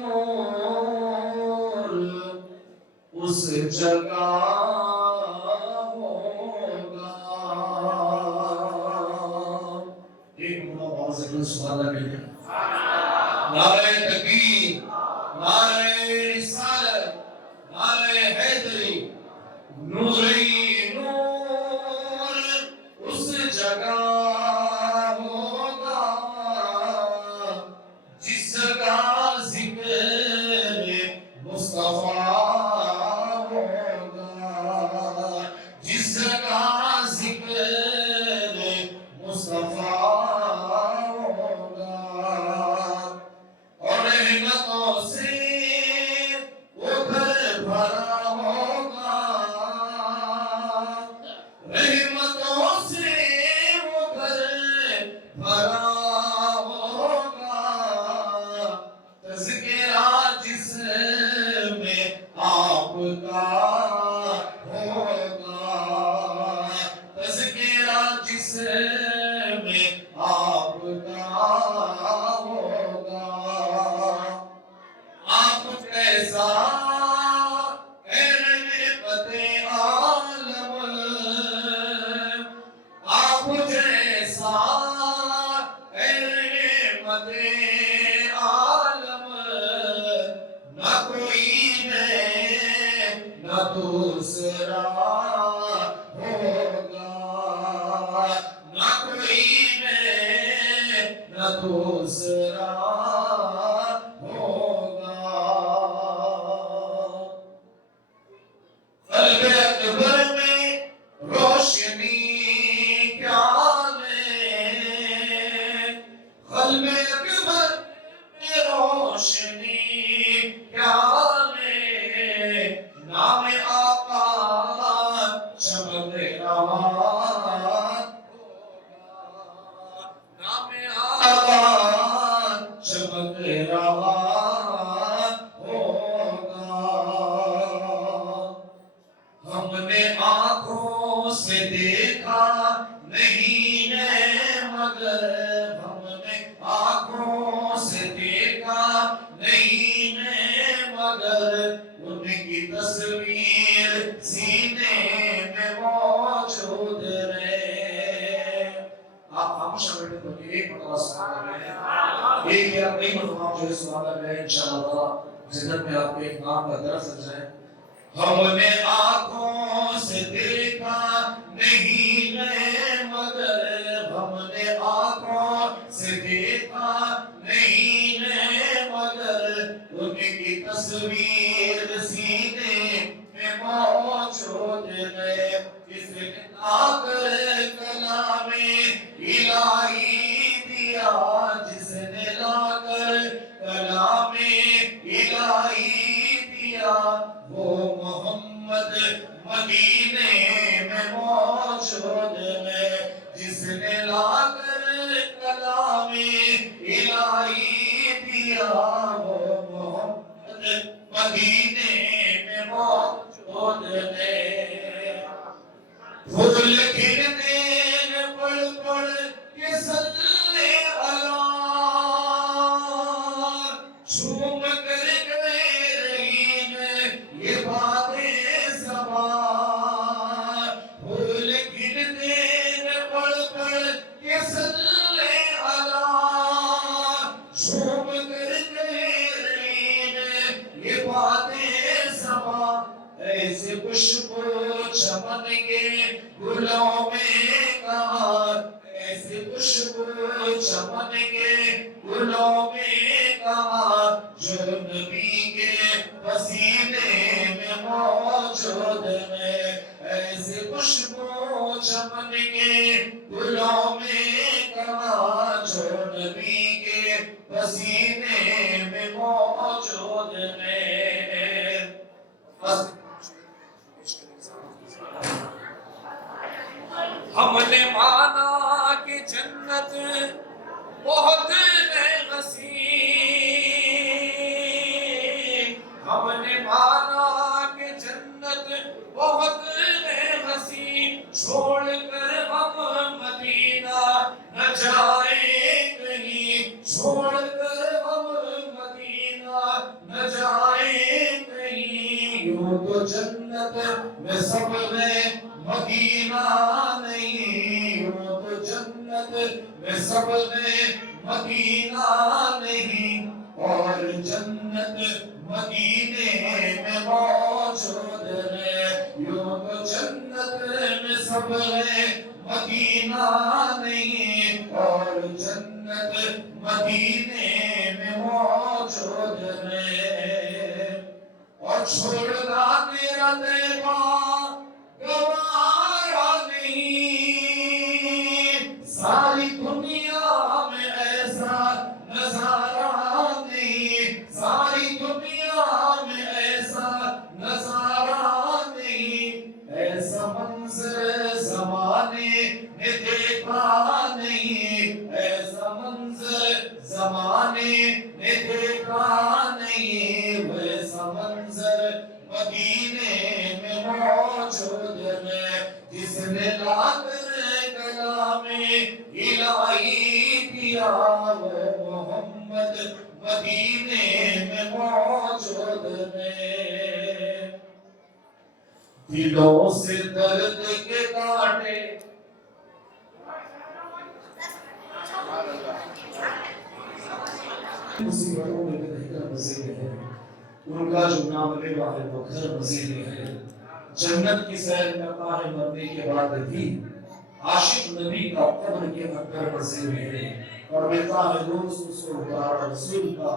نور اس جگہ ہوگا. ایک مرتبہ سبحان اللہ کہتے ہیں. نعرہ تکبیر، نعرہ رسالت، نعرہ حیدری. نوری نور اس جگہ ہوگا جس کا ذکر مصطفیٰ ہوگا، جس کا ذکر مصطفیٰ ہوگا. اور رحمتوں سے وہ گھر بھرا ہوگا، رحمتوں سے وہ گھر بھرا ہوگا. تذکرہ جس میں آپ کا ہوگا، تذکرہ جس میں آپ کا ہوگا. آپ کیسا اے رحمت عالم، آپ جیسا اے رحمت عالم نہ کوئی ہے نہ دوسرا ہوگا، نہ کوئی ہے نہ دوسرا ہوگا. قلب اکبر میں روشنی کیا لے، قلب اکبر میں روشنی کیا لے. نام آقا چمک رہا ہوگا، نام آقا چمک رہا ہوگا. ہم نے آنکھوں سے دیکھا نہیں ہے مگر، ہم نے آنکھوں سے دیکھا نہیں ہے مگر ان کی تصویر سینے میں موجود ہے. آپ خاموش بیٹھے تو ایک مرتبہ سبحان اللہ، ایک یا کئی مرتبہ جو ہے سبحان اللہ انشاءاللہ زندگی میں آپ کو ایک نام کا درس لگ جائے. ہم نے آنکھوں سے دیکھا نہیں ہے مگر، ہم نے آنکھوں سے دیکھا نہیں ہے مگر ان کی تصویر سینے میں موجود ہے. جس نے لا کر کلام الہی دیا، جس نے لا کر کلام الہی دیا، وہ محمد مدینے میں موجود ہے. جس نے لا کر کلام الہی دیا، وہ محمد مدینے میں موجود ہے. پھول کھلتے ہیں پڑھ پڑھ کے صلی اللہ، جھوم کر کہہ رہی ہیں یہ باتیں زبان. پھول کھلتے ہیں پڑھ پڑھ کے صلی اللہ، جھوم کر کہہ رہی ہیں یہ باتیں زبان. ایسے خوشبو چمن کے گلوں میں کہاں، ایسے خوشبو چمن کے گلوں میں کہاں جو نبی کے پسینے میں موجود ہے. ایسے خوشبو چمن کے گلوں میں کہاں جو نبی کے پسینے میں موجود ہے. ہم نے مانا کہ جنت بہت ہے حسین، ہم نے مانا کہ جنت بہت ہے حسین، چھوڑ کر ہم مدینہ نہ جائیں کہیں، چھوڑ کر ہم مدینہ جنت میں سبز مدینہ نہیں، وہ تو جنت میں سبز مدینہ نہیں، اور جنت مدینے میں موجود ہے، یوں تو جنت میں سبز مدینہ نہیں، اور جنت مدینے میں موجود ہے، اور چھوڑنا تیرا دیوا گوارا نہیں، ساری دنیا میں ایسا نظارہ نہیں، ساری دنیا میں ایسا نظارہ نہیں، ایسا منظر زمانے نے دیکھا نہیں، ایسا منظر زمانے نے دیکھا نہیں، ویسا منظر مدینے میں موجود ہے، جس نے لا کر کلام الہی دیا، وہ محمد مدینے میں موجود ہے، دلوں سے درد کے کانٹے مصیبتوں میں رہ کر مزے میں ہے، ان کا جو نام لیوا ہے وہ گھر مزے میں ہے، جنت کی سیر کرتا ہے مرنے کے بعد بھی، عاشق نبی کا قبر کے اندر مزے میں ہے، اور ملتا ہے دوست اس کو اتارا رسول کا،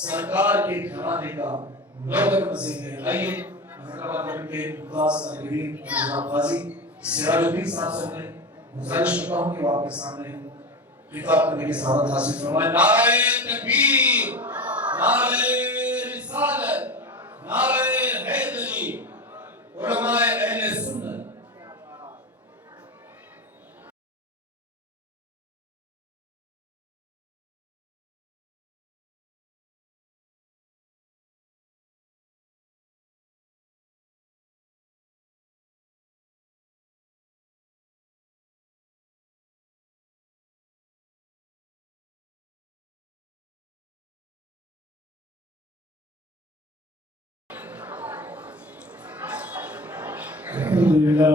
سرکار کے گھرانے کا نوگر مزے میں ہے۔ آئیے مرحبا کر کے ممتاز ناظرین جناب قاضی سراج الدین صاحب سے میں گزارش کرتا ہوں کہ وہ آپ کے سامنے خطاب کرنے کی سعادت حاصل فرمائیں۔ نعرہ تکبیر، نعرہ رسالت، نعرہ حیدری، علماء اہل سنت۔ الحمدللہ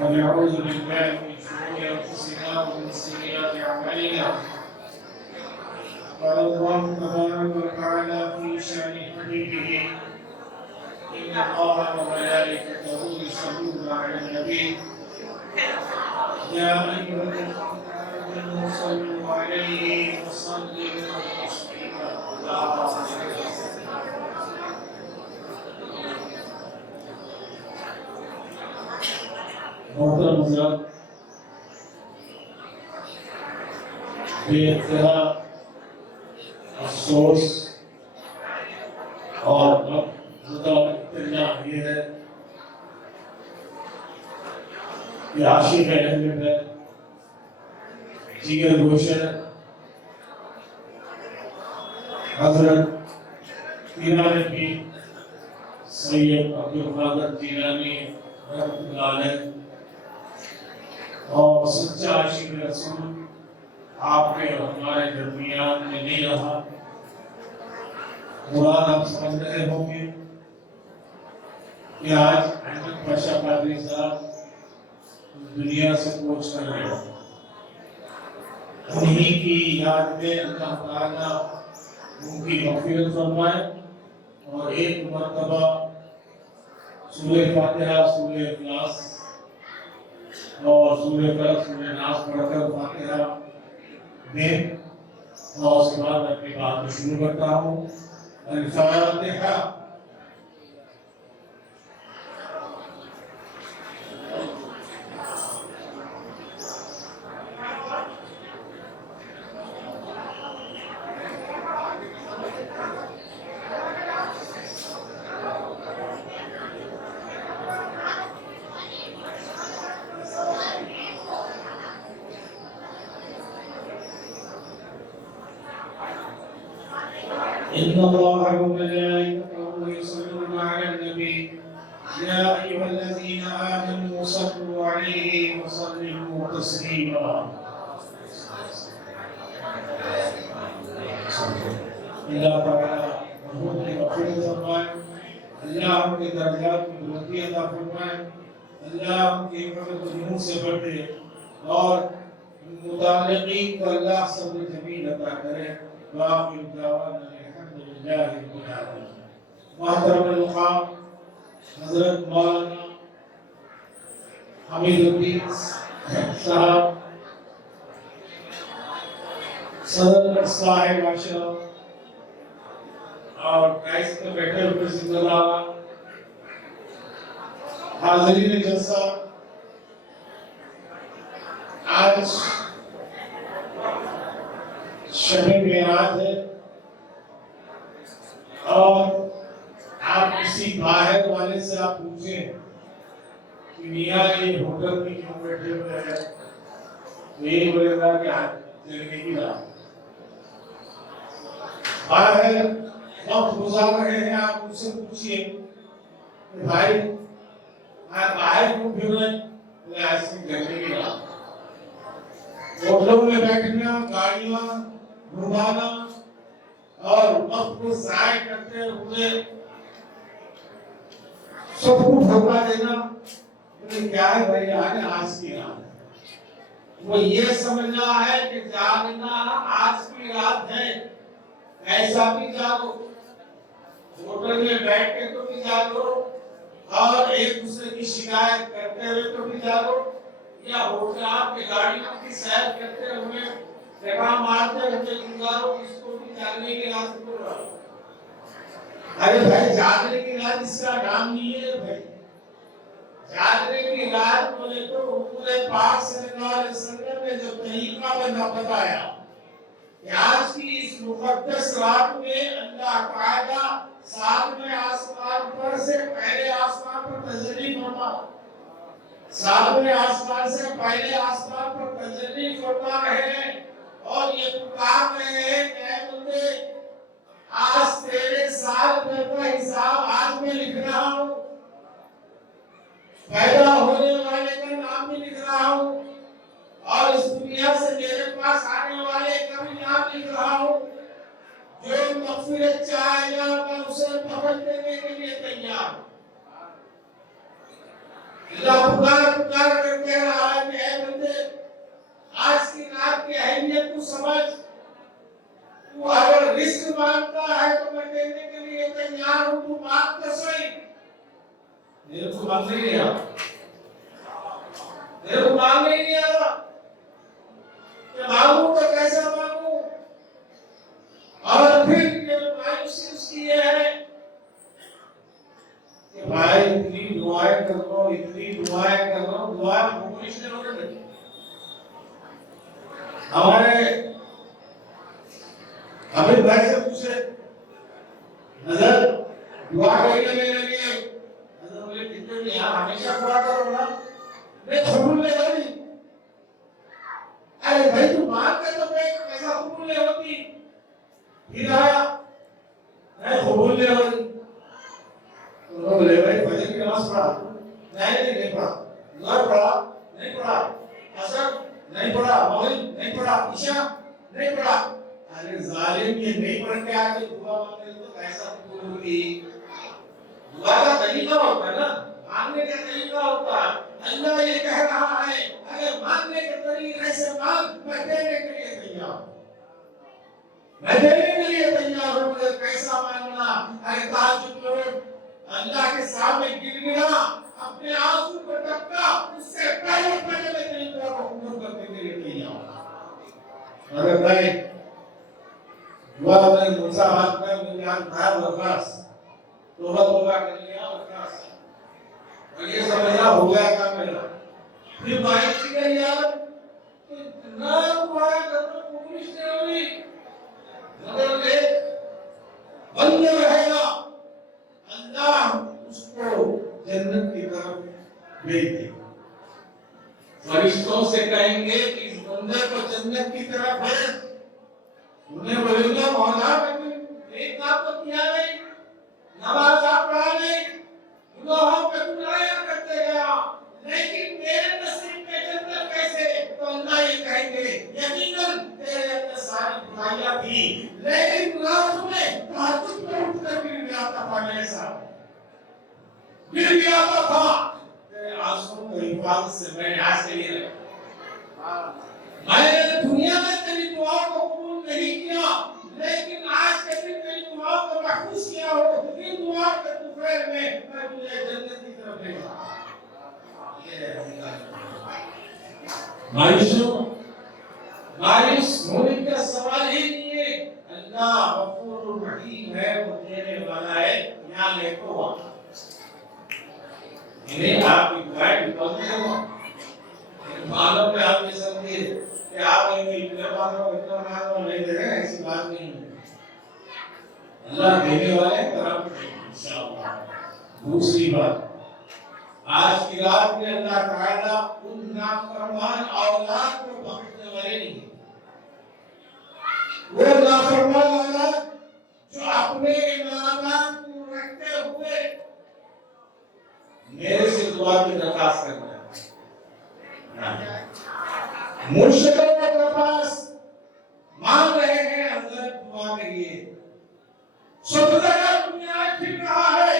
ونعوذ بالله من شرور انفسنا ومن سيئات اعمالنا، قال الله تبارك وتعالى في شان حبيبه ان الله وملائكته يصلون على النبي يا ايها الذين آمنوا صلوا عليه وسلموا تسليما۔ محترم حضرات، بے انتہا افسوس اور زدہ اطلاع یہ ہے کہ عاشق اہل بیت، جگر گوشہ حضرت پیران پیر سید عبدالقادر جیلانی رحمۃ اللہ علیہ اور سچا عاشق رسول آپ کے اور ہمارے درمیان میں نہیں رہا۔ مراد آپ سمجھ رہے ہوں گے کہ آج احمد پاشا قادری صاحب دنیا سے کوچ کر رہے ہیں، انہی کی یاد میں اللہ تعالیٰ ان کی مغفرت فرمائے، اور ایک مرتبہ سورہ فاتحہ، سورہ اخلاص اور سورہ فلق، سورہ ناس پڑھ کر فاتحہ دیں، اور اس کے بعد میں اپنی بات کو شروع کرتا ہوں۔ الفاتحہ۔ إن الله وملائكته يصلون على النبي يا أيها الذين آمنوا صلوا عليه وسلموا تسليما۔ اللہ تعالیٰ مرحوم کی مغفرت فرمائے، اللہ ہم کے درجات میں بلندی عطا فرمائے، اللہ ہم کی حکمت و نور سے بڑھے اور متعلقین کو اللہ صبر جمیل عطا کرے۔ وآخر دعوانا الحمدللہ رب العالمین۔ محترم المقام حضرت مولانا حمید الدین صاحب، صدر اصلاح معاشرہ اور رئیس میں بیٹھے ہوئے ذمہ دار حاضرین جلسہ، آج شب معراج ہے اور آپ کسی باہر والے سے آپ پوچھیں کہ میاں یہ ہوٹل میں کیوں بیٹھے ہوئے ہیں، تو یہی بولے گا کہ جلنے کی رات باہر وقت گزار رہے ہیں۔ آپ ان سے پوچھئے کہ بھائی آپ باہر کیوں پھر رہے ہیں، ایسے جلنے کی رات ہوٹلوں میں بیٹھنا، گاڑیاں گھمانا اور وقت کو ضائع کرتے ہوئے سب کو دھوکہ دینا، کیا ہے بھائی آج کی رات ہے۔ وہ یہ سمجھ رہا ہے کہ جاگنا آج کی رات ہے، ایسا بھی جاگو، ہوٹل میں بیٹھ کے تو بھی جاگو اور ایک دوسرے کی شکایت کرتے ہوئے تو بھی جاگو، یا ہوٹل آپ کی گاڑیوں کی سیر کرتے ہوئے جگہ مارتے ہوئے گزارو، اس کو بھی جاگنے کی رات بول رہا ہوں۔ ارے بھائی جاگنے کی رات اس کا نام نہیں ہے بھائی، جاگنے کی رات بولے تو حضور پاک صلی اللہ علیہ وسلم نے جو طریقہ بتایا کہ آج کی اس مقدس رات میں اللہ تعالیٰ ساتویں آسمان پر سے پہلے آسمان پر تجلی فرما، ساتویں آسمان سے پہلے آسمان پر تجلی فرما رہے ہیں اور یہ پکار رہے ہیں کہ اے بندے آج تیرے سال میں کا حساب آج میں لکھ رہا ہوں، پیدا ہونے والے کا نام بھی لکھ رہا ہوں اور اس دنیا سے میرے پاس آنے والے کا بھی نام لکھ رہا ہوں۔ جو مغفرت چاہے گا میں اسے بخش دینے کے لیے تیار ہوں۔ اللہ پکار کر کہہ رہا ہے کہ اے بندے آج کی رات کی اہمیت کو سمجھ، تو اگر رزق مانگتا ہے تو میں دینے کے لیے تیار ہوں، تو مانگ تو صحیح، میرے کو مانگ نہیں آتا، میرے کو مانگ نہیں آتا کہ مانگوں تو کیسا مانگوں۔ اور پھر یہ مایوسی اس کی یہ ہے کہ بھائی اتنی دعائیں کر رہا ہوں، اتنی دعائیں کر رہا ہوں، دعائیں قبول نہیں ہو رہی۔ ہمارے حمید بھائی سے پوچھے نظر دعا کرنے میرے لیے، نظر بولے کتنے بھی یہاں ہمیشہ دعا کرو نا، میں قبول نہیں ہوتی۔ ارے بھائی تو مانگ کر تو ایسا قبول نہیں ہوتی، پھر آیا میں قبول نہیں ہوتی، تو بولے بھائی فجر کی نماز پڑھا، نہیں پڑھا، ظہر پڑھا نہیں پڑھا، عصر نہیں پڑھا، مغرب نہیں پڑھا، عشاء نہیں پڑھا۔ ارے ظالم یہ نہیں پڑھ کے آگے دعا مانگے تو کیسا قبول ہوگی؟ دعا کا طریقہ ہوتا ہے نا، مانگنے کا طریقہ ہوتا ہے۔ اللہ یہ کہہ رہا ہے اگر مانگنے کے طریقے سے مانگ میں دینے کے لیے تیار ہوں، میں دینے کے لیے تیار ہوں، مگر کیسا مانگنا؟ ارے تہجد میں اللہ کے سامنے گر گیا، اپنے آنسو کو ٹپکا، اس سے پہلے میں تیری دعا کو قبول کرنے کے لیے تیار ہوں۔ اگر بھائی دعا میں موسیٰ ہاتھ میں مجھے ہاتھ بھائی وقاس توبہ کر لیا وقاس، اور یہ سمجھنا ہو گیا کام میرا، پھر مایوسی کا یار اتنا دعائیں کرنا قبول نہیں ہوئی، مگر ایک بندہ رہے گا اللہ اس کو جنت کی طرف بھیج دے گا۔ فرشتوں سے کہیں گے کہ اس بندے کو جنت کی طرف بھیج، انہیں بولیں گے مولا میں ایک کام تو کیا نہیں، نماز آپ پڑھا نہیں، گناہوں پہ گناہیاں کرتے گیا، لیکن میرے نصیب میں جنت کیسے؟ تو اللہ یہ کہیں گے یقیناً تیرے اندر ساری برائیاں تھی، لیکن رات میں میں ایسا گر گیا تھا تیرے آنسوؤں کو حفاظت سے میں نے آج کے لیے رکھا. میں نے دنیا میں تیری دعا کو قبول نہیں کیا لیکن آج کے دن تیری دعا کو محفوظ کیا ہو. ان دعا کے دوپہر میں تجھے جنت کی طرف لے جاؤں. مایوس ہونے کا سوال ہی نہیں ہے. اللہ غفور الرحیم ہے, وہ دینے والا ہے. یہاں لے کو انہیں آپ کی دعائیں نکلتے ہو معلوم ہے. آپ یہ سمجھے کہ آپ اتنے مانگو نہیں دے رہے, ایسی بات نہیں ہے. اللہ دینے والے ہیں کرم انشاءاللہ. دوسری بات, آج کی رات میں اللہ تعالیٰ ان نافرمان اولاد کو بخشنے والے نہیں. وہ نافرمان اولاد جو اپنے ماں باپ کو رکھتے ہوئے میرے سے دعا کی درخواست کر رہے ہیں, مرشدوں کے پاس مانگ رہے ہیں حضرت دعا کریے. سبزہ دنیا پھر رہا ہے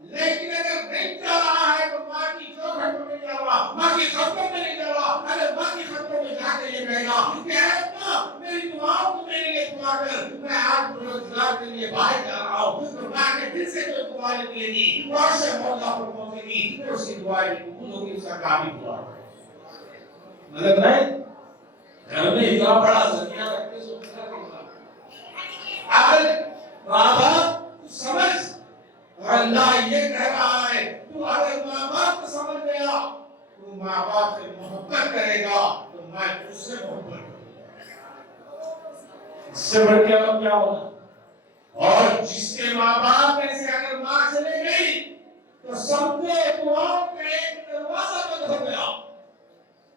لیکن اگر نہیں جا رہا ہے تو ماں کی چوکھٹ میں نہیں جا رہا, ماں کی خطوں میں نہیں جا رہا. اگر ماں کی خطوں میں جا کے یہ کہے گا کہ اے ماں میری دعاؤں کو میرے لیے دعا کر, میں آج روزگار کے لیے باہر جا رہا ہوں, تو ماں کے دل سے جو دعا نکلے گی وہ سے مولا پر پہنچے گی, تو اس کی دعائیں قبول ہوگی, اس کا کام ہی ہوا. مطلب نہیں گھر میں اتنا بڑا ذریعہ رکھتے سو اگر ماں باپ سمجھ, اور اللہ یہ کہہ رہا ہے تو اگر ماں باپ کو سمجھ گیا تو ماں باپ سے محبت کرے گا تو میں اس سے محبت کروں گا. اس سے بڑھ کے اور کیا ہونا. اور جس کے ماں باپ میں سے اگر ماں چلے گئی تو سمجھے دعاؤں کا ایک دروازہ بند ہو گیا.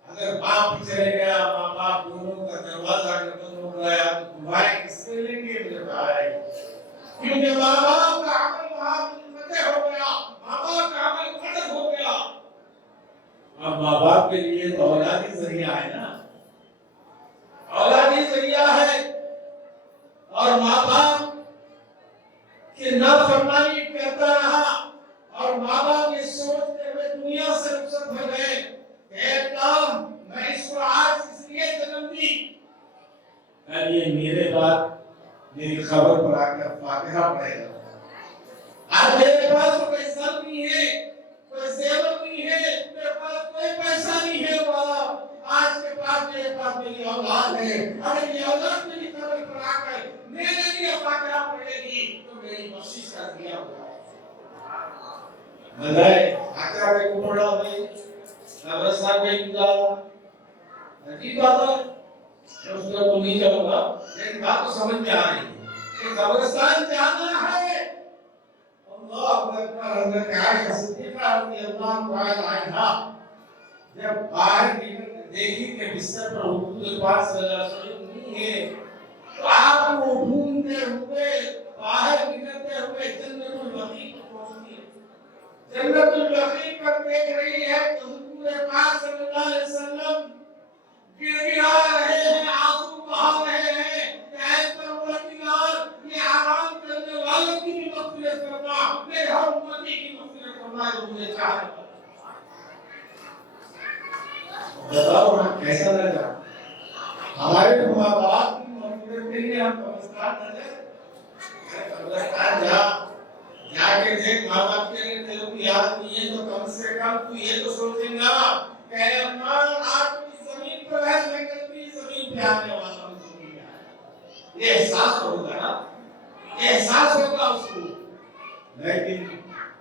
اگر باپ چلے گیا, ماں باپ دونوں کا دروازہ اگر بند ہو گیا تو دعائیں کس سے لیں گے میرے بھائی. کیونکہ ماں باپ کا عمل وہاں منقطع ہو گیا, ماں باپ کا عمل ختم ہو گیا. اب ماں باپ کے لیے تو اولادی ذریعہ ہے نا, اولادی ذریعہ ہے. اور ماں باپ کی نافرمانی کرتا رہا اور ماں باپ یہ سوچتے ہوئے دنیا سے رخصت ہو گئے کہ اللہ میں اس کو آج اس لیے جنم دی یہ میرے بعد میری خبر پر آ کر فاتحہ پڑھے گا. آج میرے پاس کوئی سر نہیں ہے, کوئی زیور نہیں ہے, میرے پاس کوئی پیسہ نہیں ہے. آج کے بعد میرے پاس میری اولاد ہے. اگر یہ اولاد میری خبر پر آ کر میرے لیے فاتحہ پڑھے گی تو میری بخشش کا ذریعہ ہوگا. مزائے آقا بھائی کو پڑھا بھائی قبرستان میں گزارا, عجیب بات ہے. اس کا تو نہیں جاؤں گا لیکن بات تو سمجھ میں آ رہی ہے کہ قبرستان جانا ہے. اللہ اکبر. حضرت عائشہ صدیقہ رضی اللہ تعالی عنہا جب باہر نکل دیکھی کہ بستر پر حضور پاک صلی اللہ علیہ وسلم نہیں ہے تو آپ کو ڈھونڈتے ہوئے باہر نکلتے ہوئے جنت البقیع کو پہنچی. جنت البقیع پر دیکھ رہی ہے کہ حضور پاک صلی اللہ علیہ وسلم گڑگڑا رہے ہیں, آنسو بہا رہے ہیں. اے پروردگار یہ آرام کرنے والوں کی بھی مغفرت کرنا, میرے ہر امتی کی مغفرت کرنا جو مجھے چاہے. بتاؤ ہم کیسا لگا ہمارے ماں باپ کی مغفرت کے لیے ہم قبرستان نہ جائیں. قبرستان جا کے دیکھ ماں باپ کے لیے تیرے کو یاد نہیں ہے تو کم سے کم تو یہ تو سوچیں گا کہ اے اماں آپ کی زمین پر ہے, میں کبھی زمین پہ آنے والا ہوں. یہ احساس ہوگا نا, یہ احساس ہوگا اس کو. لیکن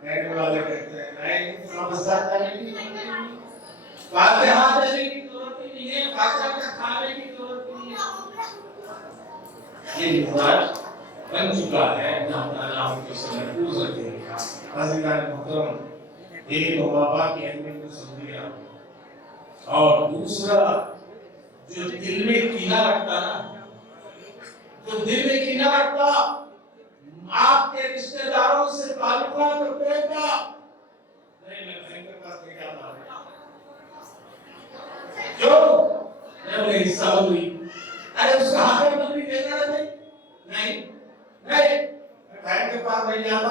کہنے والے کہتے ہیں نہیں قبرستان جانے کی ضرورت نہیں, فاتحہ دینے کی ضرورت نہیں ہے, فاتحہ کا کھانے کی ضرورت نہیں ہے. یہ مزاج بن چکا ہے. اللہ تعالیٰ ہم کو سے محفوظ رکھے. عزیزان محترم, ایک تو ماں باپ کی اہمیت کو سمجھے گا, اور دوسرا جو دل میں کینہ رکھتا نا, جو دل میں کینہ رکھتا, آپ کے رشتہ داروں سے تعلقات توڑتا, نہیں میں بہن کے پاس نہیں جاتا کیوں میں حصہ ہوئی, ارے اس کا حق مندی دینا نہیں, نہیں نہیں میں بہن کے پاس نہیں جاتا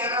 11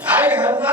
2,500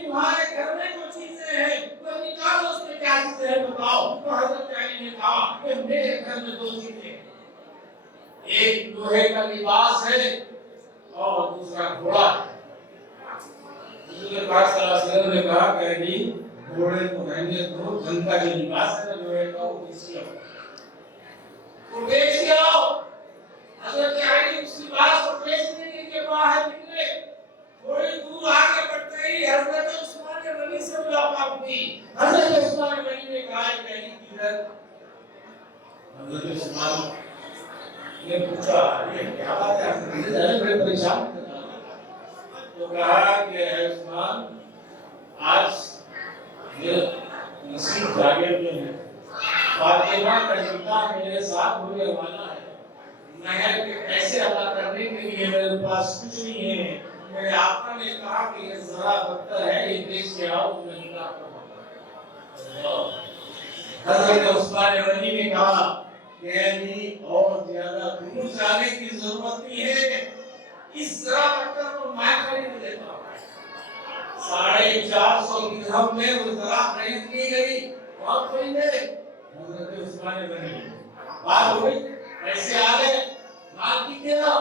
تمہارے گھر میں جو چیزیں ہیں وہ نکالو، اس میں کیا چیزیں ہیں بتاؤ۔ تو حضرت علی نے کہا کہ میرے گھر میں دو چیزیں ہیں، ایک لوہے کا لباس ہے اور دوسرا گھوڑا ہے۔ حضور پاک صلی اللہ علیہ وسلم نے کہا کہ علی گھوڑے کو رہنے دو، جنگ کا جو لباس ہے لوہے کا وہ بیچ کے آؤ۔ حضرت علی اس لباس کو بیچنے کے لیے باہر نکلے، تھوڑی دور آگے بڑھتے ہی حضرت عثمان غنی سے ملاقات ہوئی۔ حضرت عثمان غنی نے کہا کہ علی کدھر؟ حضرت عثمان نے پوچھا یہ کیا بات ہے، حضرت بڑے پریشان تھے۔ تو کہا کہ اے عثمان آج یہ نصیب جاگے ہوئے ہیں، فاطمہ کا نکاح میرے ساتھ ہونے والا ہے، مہر کے پیسے ادا کرنے کے لیے میرے پاس کچھ نہیں ہے، میرے آقا نے کہا کہ یہ ذرا بدتر ہے، یہ بیچ کے آؤ تمہیں نکاح کرواؤں۔ حضرت عثمان غنی نے کہا کہ علی اور زیادہ دور جانے کی ضرورت نہیں ہے، اس ذرا بدتر کو میں خرید لیتا ہوں۔ 450 درہم میں وہ ذرا خرید لی گئی، بہت خریدے۔ حضرت عثمان غنی بات ہو گئی، پیسے آ گئے، مال کی دیا،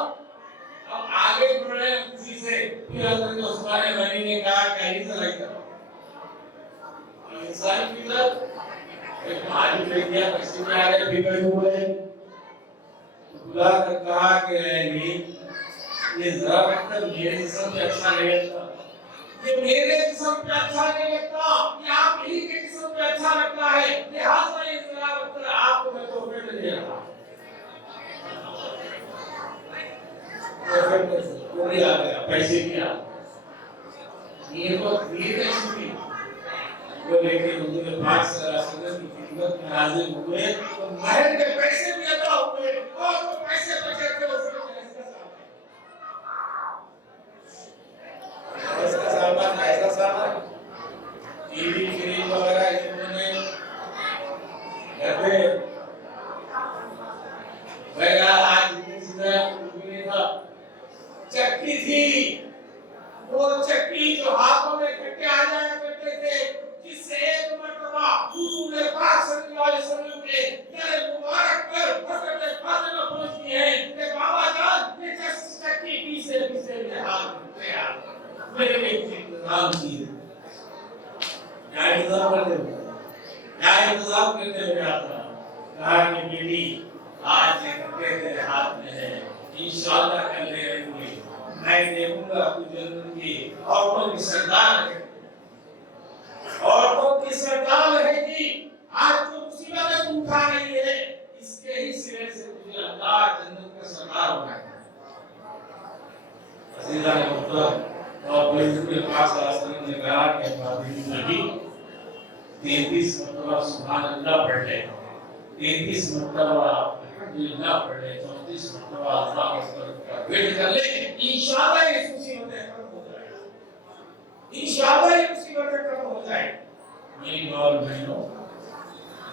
اب آگے بڑھ رہے ہیں خوشی سے۔ پھر حضرت عثمان غنی نے کہا کہ علی سے لگ جاؤ، انسان کی طرف ایک مال لے دیا، پیسے بھی آ گئے، بگڑے ہوئے، بلا کر کہا کہ علی یہ ذرا بہتر میرے جسم پہ اچھا نہیں لگتا، یہ میرے جسم پہ اچھا نہیں لگتا، یہ آپ ہی کے جسم پہ اچھا لگتا ہے، لہٰذا یہ ذرا بہتر آپ کو میں تحفے میں دے رہا ہوں۔ پوری آ گیا، پیسے کیا یہ تو خرید ہے چھوٹی وہ، لیکن حضور پاک صلی اللہ علیہ وسلم کی خدمت میں حاضر ہوئے تو مہر کے پیسے بھی ادا ہوئے، اور وہ پیسے بچے تھے اس کا سامان، ایسا سامان ٹی وی فریج وغیرہ انہوں نے گھر پہ بھیا آج نہیں تھا، چکی تھی، وہ چکی جو ہاتھوں میں کھٹے آ جایا کرتے تھے، جس سے ایک مرتبہ حضور پاک صلی اللہ علیہ وسلم کے در مبارک پر حضرت فاطمہ پہنچتی ہیں کہ بابا جان یہ چکی پیچھے پیچھے میرے ہاتھ میں آ میرے لیے انتظام کیے، کیا انتظام کرتے ہوئے، کیا انتظام کرتے ہوئے آتا، کہا کہ بیٹی آج یہ کپڑے تیرے ہاتھ میں ہے، انشاءاللہ کل لے رہی ہوئی، میں دیکھوں گا تو جنت کی عورتوں کی سردار ہے، عورتوں کی سردار رہے گی، آج جو مصیبتیں تم اٹھا رہی ہے اس کے ہی سرے سے تجھے اللہ جنت کا سردار ہونا ہے۔ عزیزان محترم اور حضور پاک صلی اللہ علیہ وسلم نے کہا کہ فاطمہ نبی 33 مرتبہ سبحان اللہ پڑھ لے، 33 مرتبہ الحمدللہ پڑھ لے، 34 مرتبہ اللہ اکبر کا ورد کر لے، انشاءاللہ یہ مصیبتیں ختم ہو جائیں گی، انشاءاللہ یہ مصیبتیں ختم ہو جائیں گی۔ میری ماں اور بہنوں،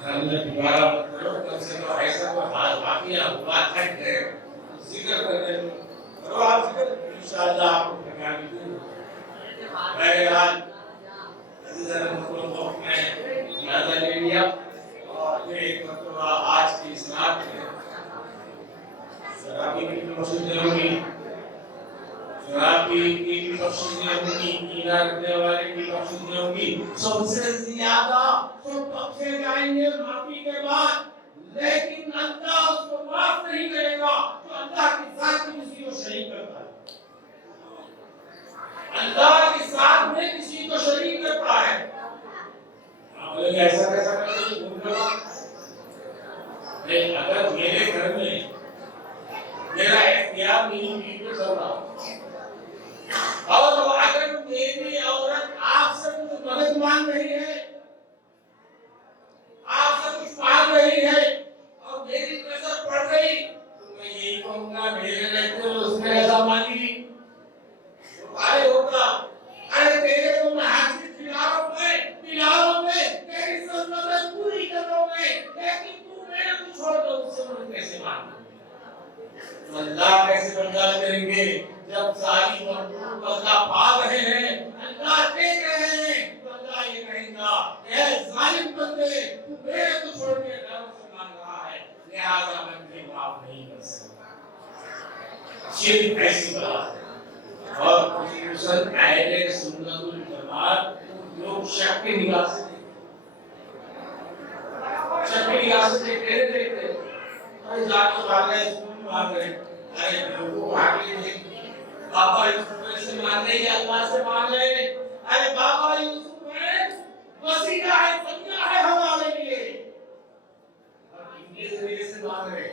گھر میں دوبارہ مت کرو، کم سے کم ایسا کوئی حال واقعہ ہوا تھک گئے ذکر کرنے کرو، آپ ذکر انشاءاللہ آپ کو تھکانی دور ہوگی۔ بہرحال عزیزان محترم وقت میں زیادہ لے لیا، اور پھر ایک مرتبہ آج کی اس رات میں شرابی کی مقصود ہوں گی، شرابی کی مقصود ہوں گی، کینہ رکھنے والے کی مقصود ہوں گی، سب سے زیادہ سب بخشے جائیں گے معافی کے بعد، لیکن اللہ اس کو معاف نہیں کرے گا تو اللہ کی ذات میں کسی کو شریک کرتا ہے، اللہ کی ذات میں کسی کو شریک کرتا ہے۔ آپ لوگ ایسا کیسا کرتے ہیں بھول گئے؟ اگر میرے گھر میں میرا اختیار نہیں کی تو چل رہا، اور اگر میری عورت آپ سے کچھ مدد مانگ رہی ہے، آپ سے کچھ مانگ رہی ہے اور میری نظر پڑ گئی تو میں یہی کہوں گا میرے رہتے ہوئے اس نے ایسا مانگی، ارے ہوگا، ارے تیرے کو میں حاضر پلاؤں میں تیری ضرورتیں پوری کروں گے، لیکن تو میرے کو چھوڑ دو، اس سے مجھے کیسے مانگوں؟ تو اللہ کیسے برداشت کریں گے جب ساری مخلوق اللہ پا رہے ہیں، اللہ دیکھ رہے ہیں اے ظالم بندے تو میرے کو چھوڑ کے گھر سے مانگ رہا ہے لہذا میں تجھے معاف نہیں کر سکتا شرک ایسی بات ہے اور خصوصاً اہل سنت والجماعت لوگ شک کی نگاہ سے دیکھتے ارے جانے بھاگ گئے اسکول میں بھاگ گئے ارے لوگوں بھاگ گئے بابا یوسف سے مان گئے یا اللہ سے مان گئے ارے بابا یوسف ہے وسیلہ ہے ذریعہ ہے ہمارے لیے اور ان کے ذریعے سے مان گئے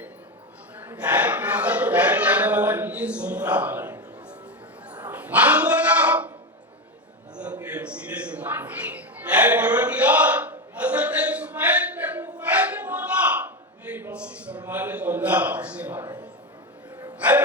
ڈائریکٹ مانگا تو ڈائریکٹ جانے والا نہیں سوچ رہا ہے مانگو گا حضرت کے وسیلے سے مانگو اے پروردگار حضرت سفید کے طوفان میں مانگا میری بخشش فرما دے تو اللہ بخشنے والا ہے اے